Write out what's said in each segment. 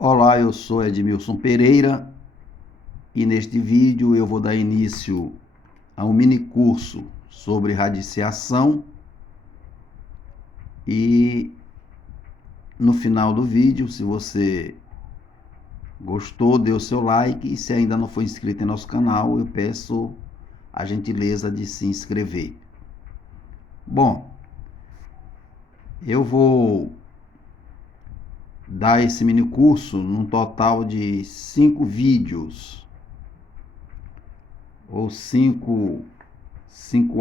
Olá, eu sou Edmilson Pereira e neste vídeo eu vou dar início a um mini curso sobre radiciação e no final do vídeo, se você gostou, dê o seu like e se ainda não for inscrito em nosso canal, eu peço a gentileza de se inscrever. Bom, eu vou dar esse mini curso num total de 5 vídeos ou cinco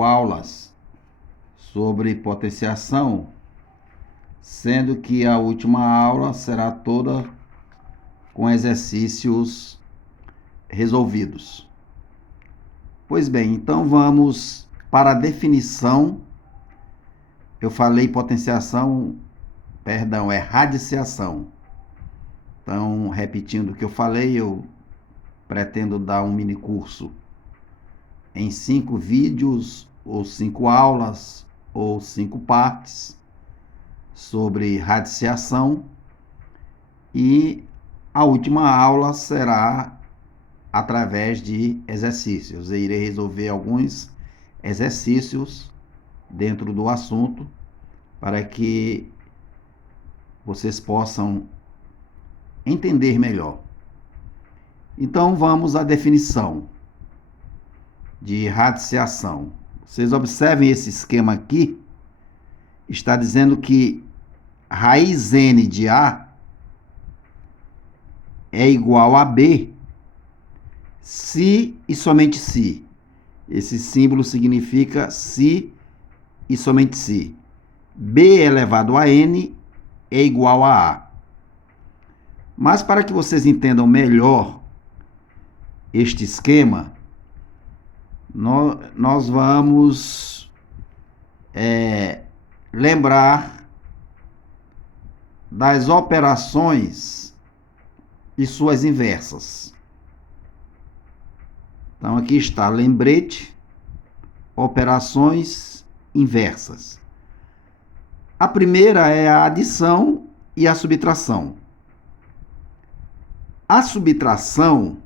aulas sobre potenciação, sendo que a última aula será toda com exercícios resolvidos. Pois bem, então vamos para a definição. Eu falei potenciação, perdão, é radiciação. Então, repetindo o que eu falei, eu pretendo dar um mini curso em 5 vídeos, ou 5 aulas, ou 5 partes sobre radiciação, e a última aula será através de exercícios. Eu irei resolver alguns exercícios dentro do assunto para que vocês possam entender melhor. Então vamos à definição de radiciação. Vocês observem esse esquema aqui. Está dizendo que raiz n de A é igual a B se e somente se. Esse símbolo significa se e somente se. B elevado a n é igual a A. Mas para que vocês entendam melhor este esquema, nós vamos lembrar das operações e suas inversas. Então, aqui está, lembrete, operações inversas. A primeira é a adição e a subtração. A subtração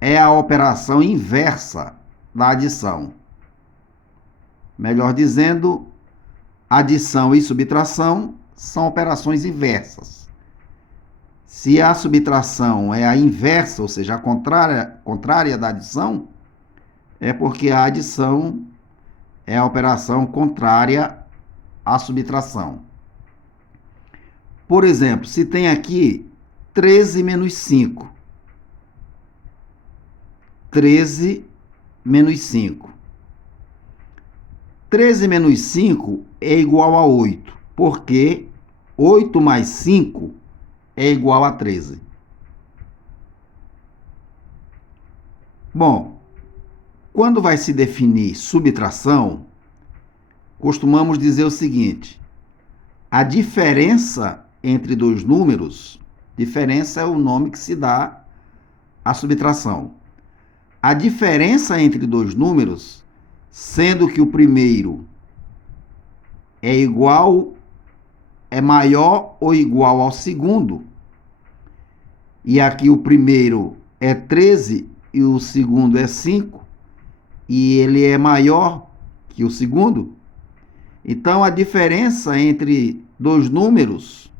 é a operação inversa da adição. Melhor dizendo, adição e subtração são operações inversas. Se a subtração é a inversa, ou seja, a contrária da adição, é porque a adição é a operação contrária à subtração. Por exemplo, se tem aqui 13 menos 5. 13 menos 5. 13 menos 5 é igual a 8, porque 8 mais 5 é igual a 13. Bom, quando vai se definir subtração, costumamos dizer o seguinte: a diferença entre dois números, diferença é o nome que se dá à subtração. A diferença entre dois números, sendo que o primeiro é maior ou igual ao segundo, e aqui o primeiro é 13 e o segundo é 5, e ele é maior que o segundo, então a diferença entre dois números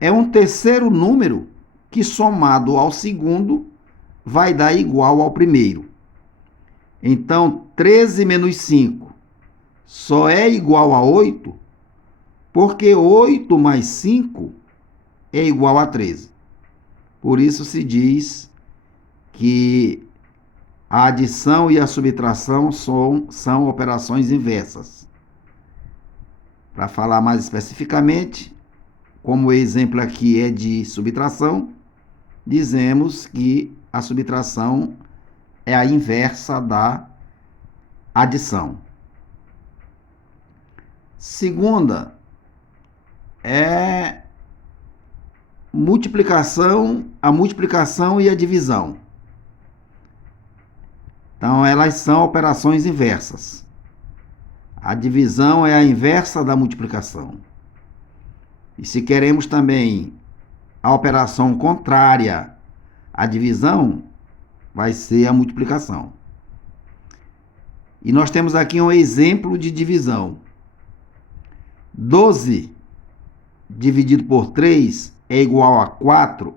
é um terceiro número que, somado ao segundo, vai dar igual ao primeiro. Então, 13 menos 5 só é igual a 8, porque 8 mais 5 é igual a 13. Por isso se diz que a adição e a subtração são operações inversas. Para falar mais especificamente, como o exemplo aqui é de subtração, dizemos que a subtração é a inversa da adição. Segunda é a multiplicação e a divisão. Então, elas são operações inversas. A divisão é a inversa da multiplicação. E se queremos também a operação contrária à divisão vai ser a multiplicação. E nós temos aqui um exemplo de divisão. 12 dividido por 3 é igual a 4,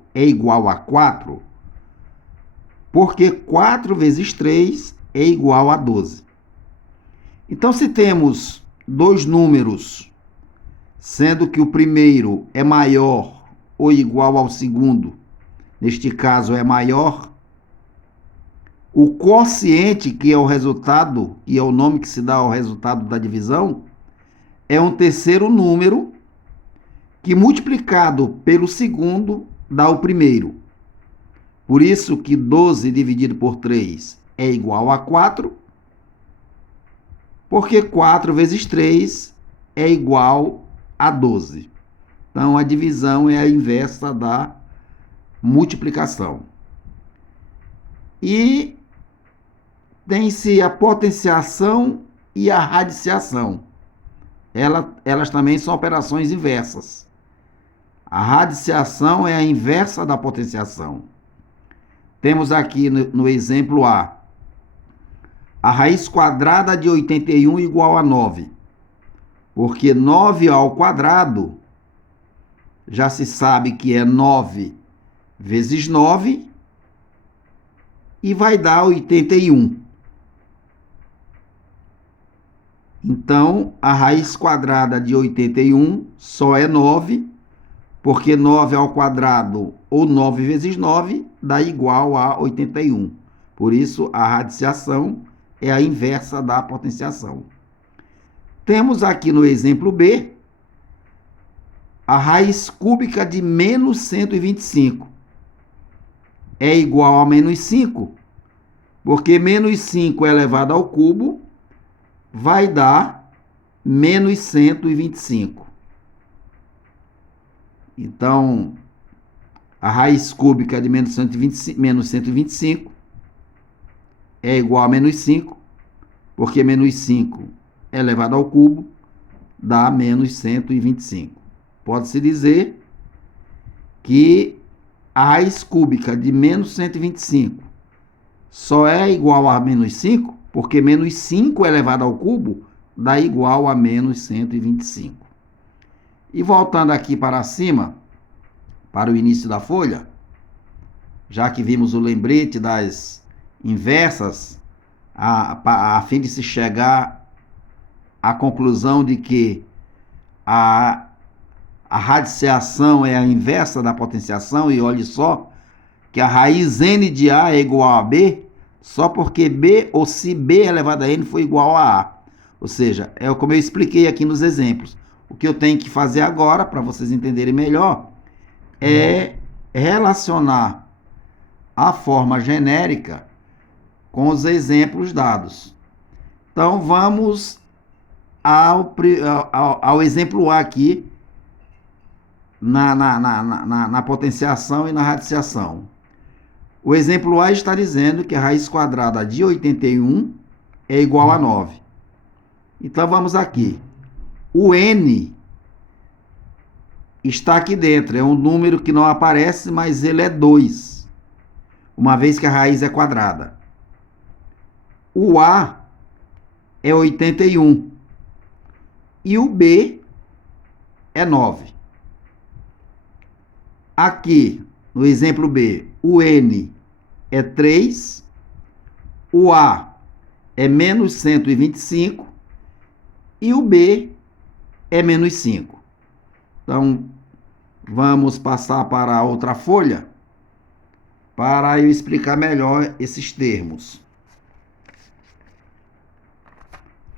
porque 4 vezes 3 é igual a 12. Então, se temos dois números, sendo que o primeiro é maior ou igual ao segundo, neste caso é maior, o quociente, que é o resultado, e é o nome que se dá ao resultado da divisão, é um terceiro número que, multiplicado pelo segundo, dá o primeiro. Por isso que 12 dividido por 3 é igual a 4, porque 4 vezes 3 é igual a 12. Então, a divisão é a inversa da multiplicação. E tem-se a potenciação e a radiciação. Elas também são operações inversas. A radiciação é a inversa da potenciação. Temos aqui no exemplo A, a raiz quadrada de 81 igual a 9. Porque 9 ao quadrado, já se sabe que é 9 vezes 9, e vai dar 81. Então, a raiz quadrada de 81 só é 9, porque 9 ao quadrado, ou 9 vezes 9, dá igual a 81. Por isso, a radiciação é a inversa da potenciação. Temos aqui no exemplo B, a raiz cúbica de menos 125. É igual a menos 5, porque menos 5 elevado ao cubo vai dar menos 125. Então, a raiz cúbica de menos 125 é igual a menos 5, porque menos 5 elevado ao cubo dá menos 125. Pode-se dizer que a raiz cúbica de menos 125 só é igual a menos 5, porque menos 5 elevado ao cubo dá igual a menos 125. E voltando aqui para cima, para o início da folha, já que vimos o lembrete das inversas, a fim de se chegar à conclusão de que a radiciação é a inversa da potenciação, e olhe só, que a raiz n de A é igual a B, só porque B, ou se B elevado a n for igual a A. Ou seja, é como eu expliquei aqui nos exemplos. O que eu tenho que fazer agora, para vocês entenderem melhor, é relacionar a forma genérica com os exemplos dados. Então, vamos ao exemplo A aqui, na potenciação e na radiciação. O exemplo A está dizendo que a raiz quadrada de 81 é igual a 9. Então, vamos aqui. O n está aqui dentro. É um número que não aparece, mas ele é 2, uma vez que a raiz é quadrada. O A é 81. E o B é 9. Aqui, no exemplo B, o n é 3, o A é menos 125 e o B é menos 5. Então, vamos passar para a outra folha para eu explicar melhor esses termos.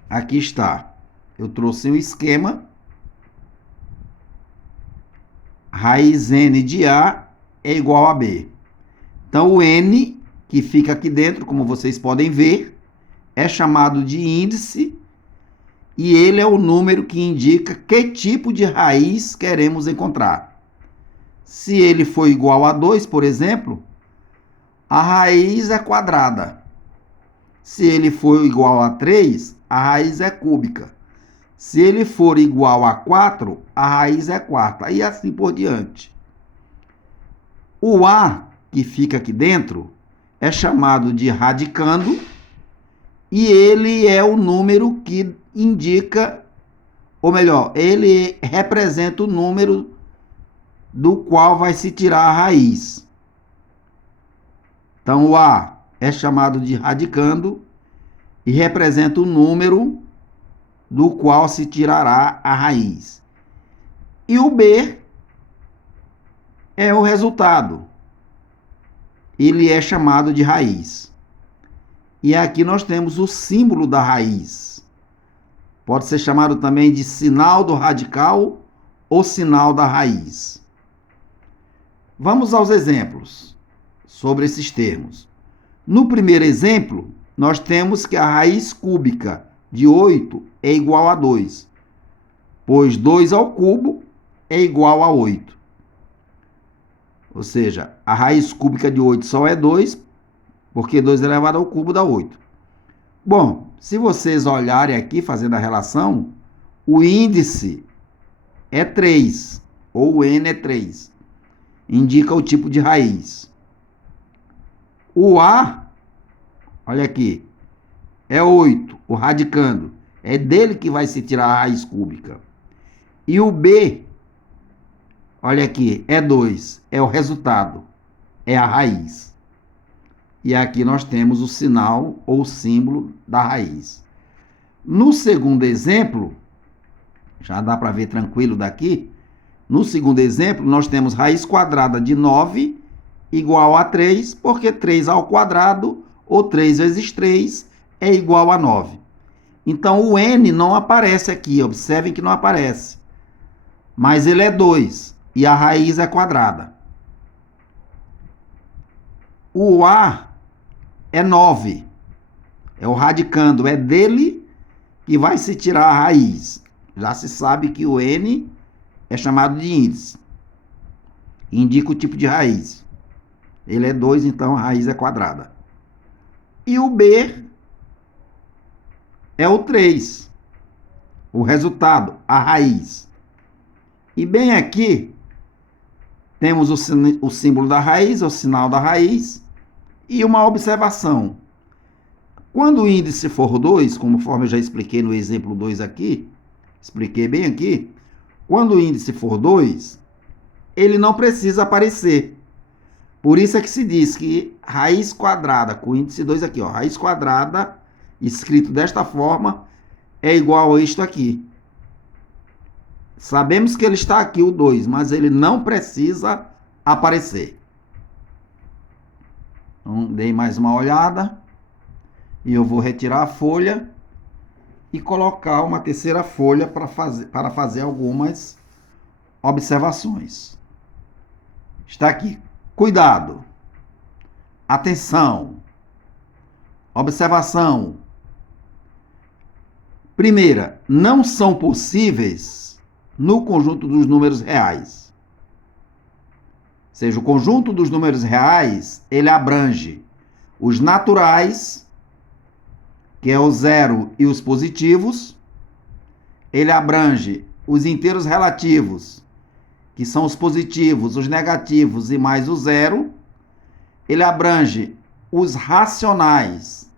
Aqui está. Eu trouxe um esquema. Raiz n de A é igual a B. Então, o n, que fica aqui dentro, como vocês podem ver, é chamado de índice, e ele é o número que indica que tipo de raiz queremos encontrar. Se ele for igual a 2, por exemplo, a raiz é quadrada. Se ele for igual a 3, a raiz é cúbica. Se ele for igual a 4, a raiz é quarta, e assim por diante. O A que fica aqui dentro é chamado de radicando e ele é o número que indica, ou melhor, ele representa o número do qual vai se tirar a raiz. Então, o A é chamado de radicando e representa o número do qual se tirará a raiz. E o B é o resultado. Ele é chamado de raiz. E aqui nós temos o símbolo da raiz. Pode ser chamado também de sinal do radical ou sinal da raiz. Vamos aos exemplos sobre esses termos. No primeiro exemplo, nós temos que a raiz cúbica de 8 é igual a 2, pois 2 ao cubo é igual a 8. Ou seja, a raiz cúbica de 8 só é 2, porque 2 elevado ao cubo dá 8. Bom, se vocês olharem aqui, fazendo a relação, o índice é 3, ou o n é 3. Indica o tipo de raiz. O A, olha aqui, é 8, o radicando. É dele que vai se tirar a raiz cúbica. E o B, olha aqui, é 2, é o resultado, é a raiz. E aqui nós temos o sinal ou símbolo da raiz. No segundo exemplo, já dá para ver tranquilo daqui, no segundo exemplo nós temos raiz quadrada de 9 igual a 3, porque 3 ao quadrado, ou 3 vezes 3, é igual a 9. Então o n não aparece aqui, observem que não aparece. Mas ele é 2 e a raiz é quadrada. O A é 9, é o radicando, é dele que vai se tirar a raiz. Já se sabe que o n é chamado de índice, indica o tipo de raiz. Ele é 2, então a raiz é quadrada. E o B é o 3, o resultado, a raiz. E bem aqui temos o símbolo da raiz, o sinal da raiz, e uma observação. Quando o índice for 2, conforme eu já expliquei no exemplo 2 aqui, expliquei bem aqui, quando o índice for 2, ele não precisa aparecer. Por isso é que se diz que raiz quadrada, com o índice 2 aqui, ó, raiz quadrada, escrito desta forma, é igual a isto aqui. Sabemos que ele está aqui, o 2, mas ele não precisa aparecer. Então, dei mais uma olhada. E eu vou retirar a folha e colocar uma terceira folha para fazer algumas observações. Está aqui. Cuidado. Atenção. Observação. Primeira, não são possíveis no conjunto dos números reais. Ou seja, o conjunto dos números reais, ele abrange os naturais, que é o zero e os positivos. Ele abrange os inteiros relativos, que são os positivos, os negativos e mais o zero. Ele abrange os racionais,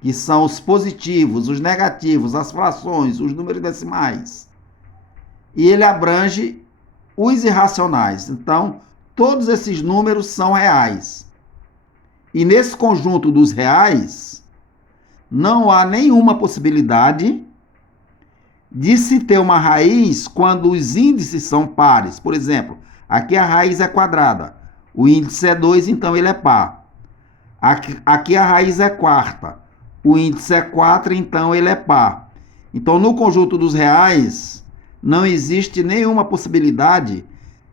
que são os positivos, os negativos, as frações, os números decimais. E ele abrange os irracionais. Então, todos esses números são reais. E nesse conjunto dos reais, não há nenhuma possibilidade de se ter uma raiz quando os índices são pares. Por exemplo, aqui a raiz é quadrada, o índice é 2, então ele é par. Aqui a raiz é quarta, o índice é 4, então ele é par. Então, no conjunto dos reais, não existe nenhuma possibilidade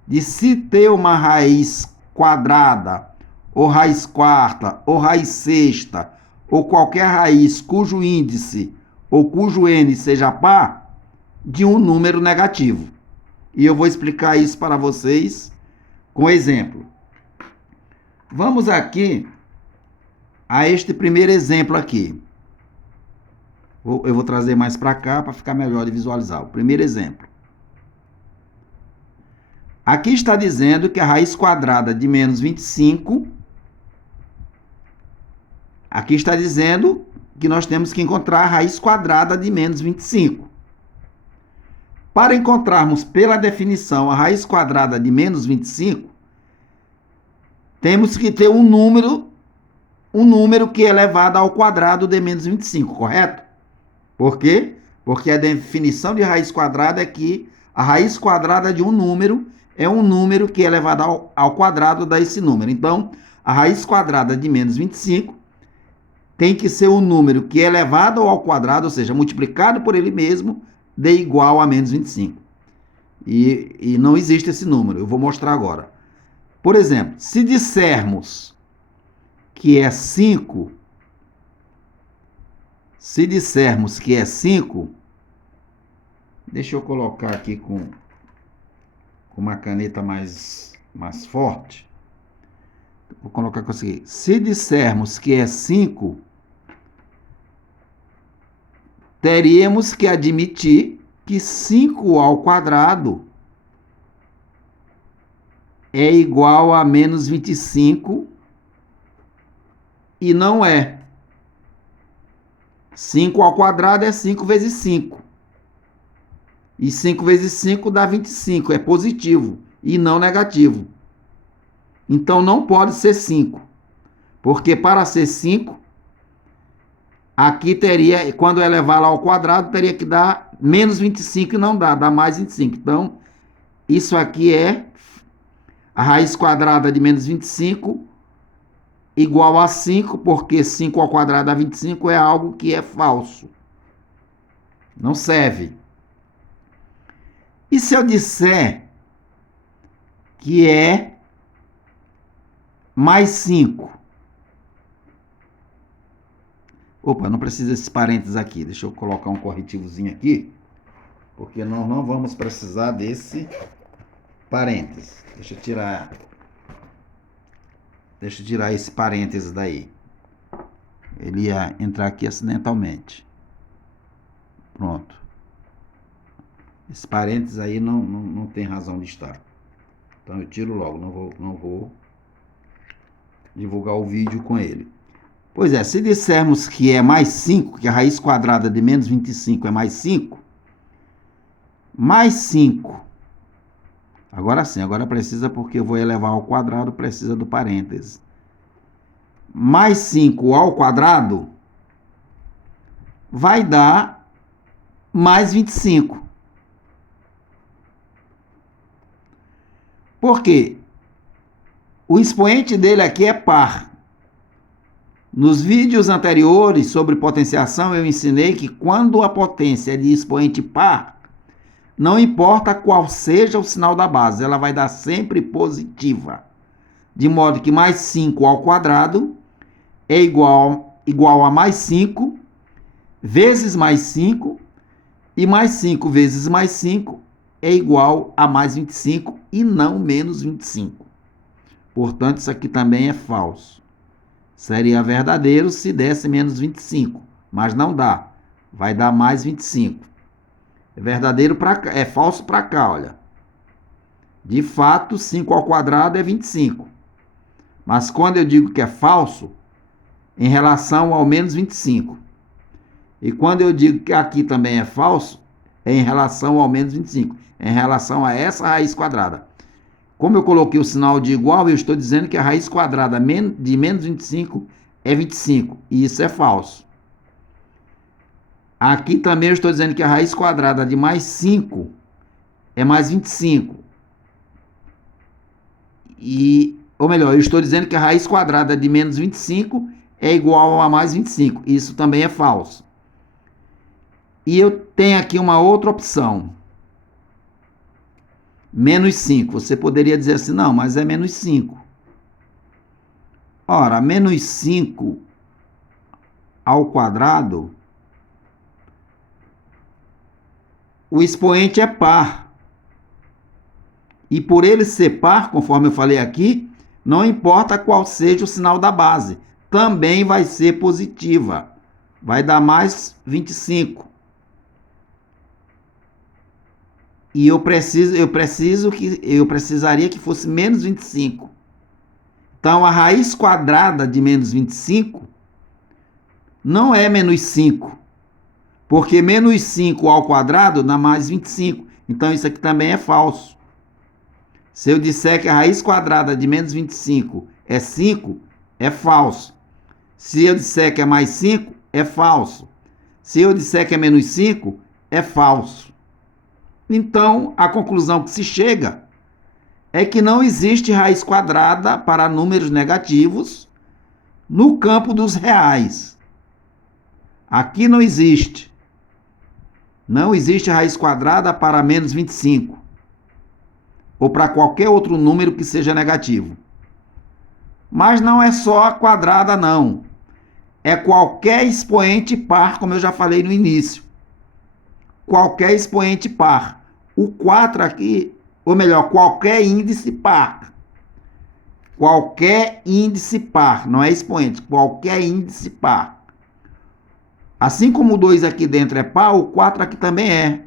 de se ter uma raiz quadrada, ou raiz quarta, ou raiz sexta, ou qualquer raiz cujo índice ou cujo n seja par de um número negativo. E eu vou explicar isso para vocês com exemplo. Vamos aqui a este primeiro exemplo aqui. Eu vou trazer mais para cá para ficar melhor de visualizar. O primeiro exemplo. Aqui está dizendo que a raiz quadrada de menos 25, aqui está dizendo que nós temos que encontrar a raiz quadrada de menos 25. Para encontrarmos pela definição a raiz quadrada de menos 25, temos que ter um número que é elevado ao quadrado de menos 25, correto? Por quê? Porque a definição de raiz quadrada é que a raiz quadrada de um número é um número que é elevado ao quadrado desse número. Então, a raiz quadrada de menos 25 tem que ser um número que é elevado ao quadrado, ou seja, multiplicado por ele mesmo, de igual a menos 25. E não existe esse número, eu vou mostrar agora. Por exemplo, se dissermos que é 5, deixa eu colocar aqui com uma caneta mais forte. Vou colocar com isso aqui. Se dissermos que é 5, teríamos que admitir que 5 ao quadrado é igual a menos 25 e não é. 5 ao quadrado é 5 vezes 5. E 5 vezes 5 dá 25, é positivo e não negativo. Então não pode ser 5, porque para ser 5, aqui teria, quando elevá-la ao quadrado, teria que dar menos 25 e não dá mais 25. Então, isso aqui é a raiz quadrada de menos 25 igual a 5, porque 5 ao quadrado dá 25 é algo que é falso. Não serve. E se eu disser que é mais 5? Opa, não precisa desses parênteses aqui. Deixa eu colocar um corretivozinho aqui, porque nós não vamos precisar desse parênteses. Deixa eu tirar esse parênteses daí. Ele ia entrar aqui acidentalmente. Pronto. Esse parênteses aí não tem razão de estar. Então eu tiro logo, não vou divulgar o vídeo com ele. Pois é, se dissermos que é mais 5, que a raiz quadrada de menos 25 é mais 5, agora sim, agora precisa, porque eu vou elevar ao quadrado, precisa do parêntese. Mais 5 ao quadrado vai dar mais 25. Por quê? O expoente dele aqui é par. Nos vídeos anteriores sobre potenciação, eu ensinei que quando a potência é de expoente par, não importa qual seja o sinal da base, ela vai dar sempre positiva. De modo que mais 5 ao quadrado é igual a mais 5 vezes mais 5, e mais 5 vezes mais 5 é igual a mais 25 e não menos 25. Portanto, isso aqui também é falso. Seria verdadeiro se desse menos 25, mas não dá. Vai dar mais 25. É verdadeiro para cá, é falso para cá, olha. De fato, 5 ao quadrado é 25. Mas quando eu digo que é falso, em relação ao menos 25. E quando eu digo que aqui também é falso, é em relação ao menos 25. É em relação a essa raiz quadrada. Como eu coloquei o sinal de igual, eu estou dizendo que a raiz quadrada de menos 25 é 25. E isso é falso. Aqui também eu estou dizendo que a raiz quadrada de mais 5 é mais 25. Ou melhor, eu estou dizendo que a raiz quadrada de menos 25 é igual a mais 25. Isso também é falso. E eu tenho aqui uma outra opção. Menos 5. Você poderia dizer assim, não, mas é menos 5. Ora, menos 5 ao quadrado, o expoente é par. E por ele ser par, conforme eu falei aqui, não importa qual seja o sinal da base, também vai ser positiva. Vai dar mais 25. E eu precisaria que fosse menos 25. Então, a raiz quadrada de menos 25 não é menos 5, porque menos 5 ao quadrado dá mais 25. Então, isso aqui também é falso. Se eu disser que a raiz quadrada de menos 25 é 5, é falso. Se eu disser que é mais 5, é falso. Se eu disser que é menos 5, é falso. Então, a conclusão que se chega é que não existe raiz quadrada para números negativos no campo dos reais. Aqui não existe. Não existe raiz quadrada para menos 25. Ou para qualquer outro número que seja negativo. Mas não é só a quadrada, não. É qualquer expoente par, como eu já falei no início. Qualquer expoente par. O 4 aqui, ou melhor, qualquer índice par. Qualquer índice par, não é expoente, qualquer índice par. Assim como o 2 aqui dentro é par, o 4 aqui também é.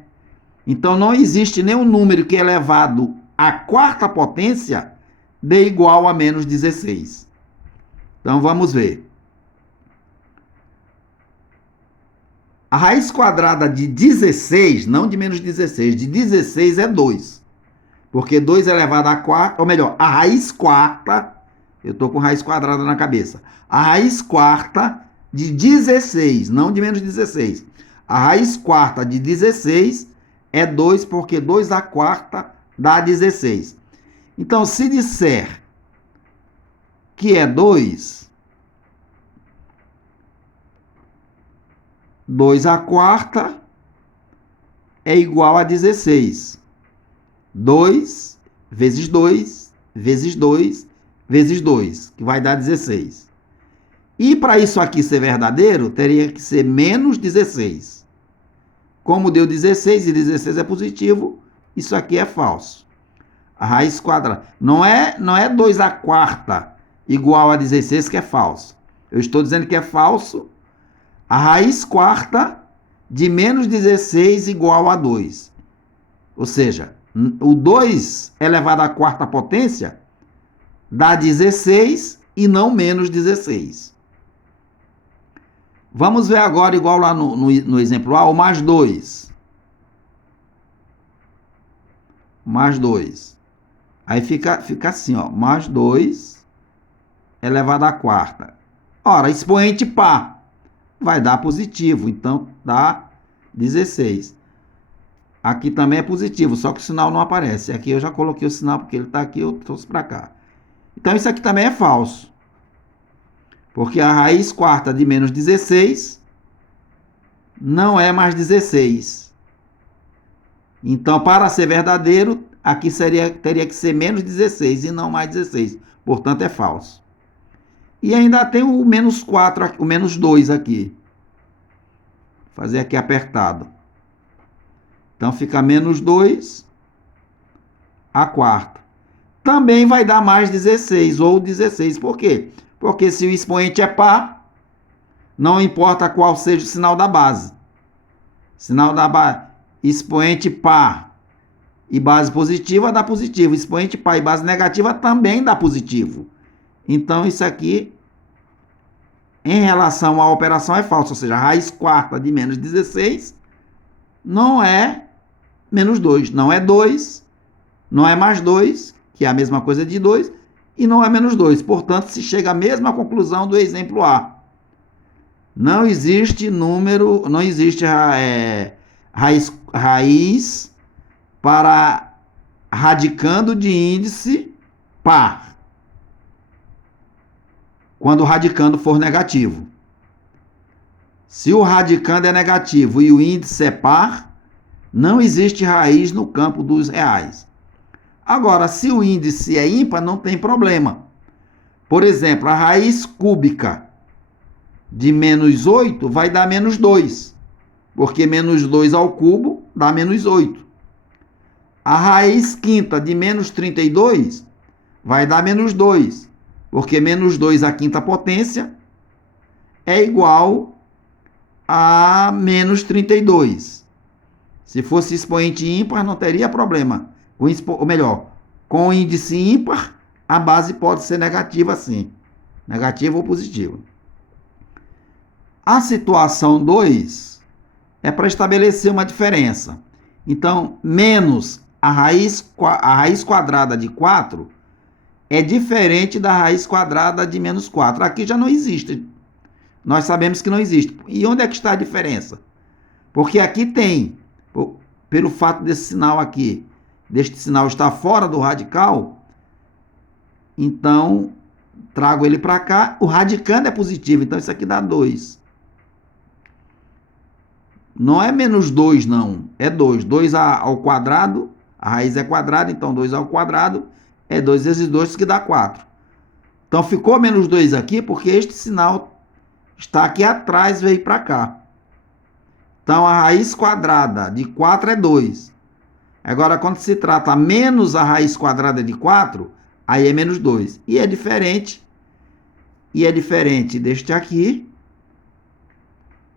Então não existe nenhum número que elevado à quarta potência dê igual a menos 16. Então vamos ver. A raiz quadrada de 16, não de menos 16, de 16 é 2. Porque 2 elevado à quarta, ou melhor, a raiz quarta, eu estou com raiz quadrada na cabeça. A raiz quarta de 16, não de menos 16. A raiz quarta de 16 é 2, porque 2 à quarta dá 16. Então, se disser que é 2, 2 à quarta é igual a 16. 2 vezes 2, vezes 2, vezes 2, que vai dar 16. E para isso aqui ser verdadeiro, teria que ser menos 16. Como deu 16 e 16 é positivo, isso aqui é falso. A raiz quadrada. Não é 2 à quarta igual a 16 que é falso. Eu estou dizendo que é falso a raiz quarta de menos 16 igual a 2. Ou seja, o 2 elevado à quarta potência dá 16 e não menos 16. Vamos ver agora, igual lá no exemplo A, o mais 2. Mais 2. Aí fica assim, ó, mais 2 elevado à quarta. Ora, expoente par vai dar positivo, então dá 16. Aqui também é positivo, só que o sinal não aparece. Aqui eu já coloquei o sinal porque ele está aqui, eu trouxe para cá. Então isso aqui também é falso. Porque a raiz quarta de menos 16 não é mais 16. Então, para ser verdadeiro, aqui teria que ser menos 16 e não mais 16. Portanto, é falso. E ainda tem o menos 4, o menos 2 aqui. Vou fazer aqui apertado. Então, fica menos 2 a quarta. Também vai dar mais 16, ou 16. Por quê? Porque se o expoente é par, não importa qual seja o sinal da base. Sinal da base, expoente par e base positiva dá positivo. Expoente par e base negativa também dá positivo. Então, isso aqui, em relação à operação, é falso. Ou seja, a raiz quarta de menos 16 não é menos 2. Não é 2, não é mais 2, que é a mesma coisa de 2, e não é menos 2. Portanto, se chega à mesma conclusão do exemplo A. Não existe número, não existe raiz para radicando de índice par, quando o radicando for negativo. Se o radicando é negativo e o índice é par, não existe raiz no campo dos reais. Agora, se o índice é ímpar, não tem problema. Por exemplo, a raiz cúbica de menos 8 vai dar menos 2, porque menos 2 ao cubo dá menos 8. A raiz quinta de menos 32 vai dar menos 2, porque menos 2 à quinta potência é igual a menos 32. Se fosse expoente ímpar, não teria problema. Ou melhor, com índice ímpar, a base pode ser negativa sim. Negativa ou positiva. A situação 2 é para estabelecer uma diferença. Então, menos a raiz quadrada de 4 é diferente da raiz quadrada de menos 4. Aqui já não existe. Nós sabemos que não existe. E onde é que está a diferença? Porque aqui tem, pelo fato desse sinal aqui, deste sinal estar fora do radical, então trago ele para cá, o radicando é positivo, então isso aqui dá 2. Não é menos 2 não, é 2. 2 ao quadrado, a raiz é quadrada, então 2 ao quadrado é 2 vezes 2 que dá 4. Então ficou menos 2 aqui porque este sinal está aqui atrás, veio para cá. Então a raiz quadrada de 4 é 2. Agora quando se trata menos a raiz quadrada de 4, aí é menos 2. E é diferente deste aqui,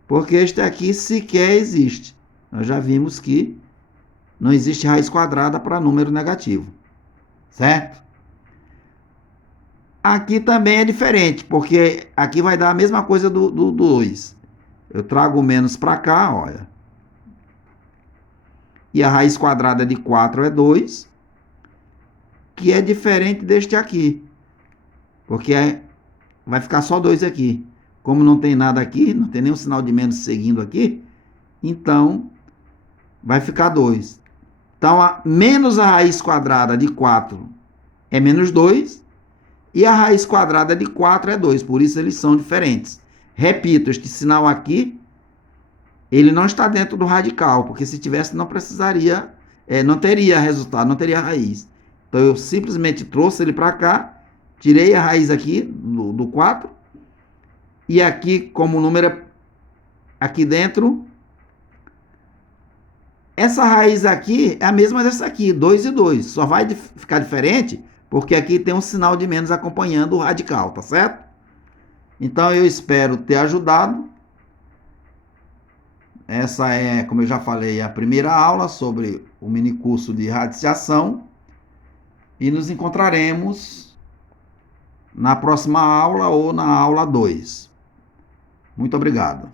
porque este aqui sequer existe. Nós já vimos que não existe raiz quadrada para número negativo. Certo? Aqui também é diferente, porque aqui vai dar a mesma coisa do 2. Eu trago o menos para cá, olha. E a raiz quadrada de 4 é 2, que é diferente deste aqui. Porque vai ficar só 2 aqui. Como não tem nada aqui, não tem nenhum sinal de menos seguindo aqui, então vai ficar 2. Então, menos a raiz quadrada de 4 é menos 2, e a raiz quadrada de 4 é 2, por isso eles são diferentes. Repito, este sinal aqui, ele não está dentro do radical, porque se tivesse não precisaria, não teria resultado, não teria raiz. Então eu simplesmente trouxe ele para cá, tirei a raiz aqui do 4, e aqui como número aqui dentro, essa raiz aqui é a mesma dessa aqui, 2 e 2. Só vai ficar diferente porque aqui tem um sinal de menos acompanhando o radical, tá certo? Então eu espero ter ajudado. Essa é, como eu já falei, a primeira aula sobre o minicurso de radiciação. E nos encontraremos na próxima aula ou na aula 2. Muito obrigado.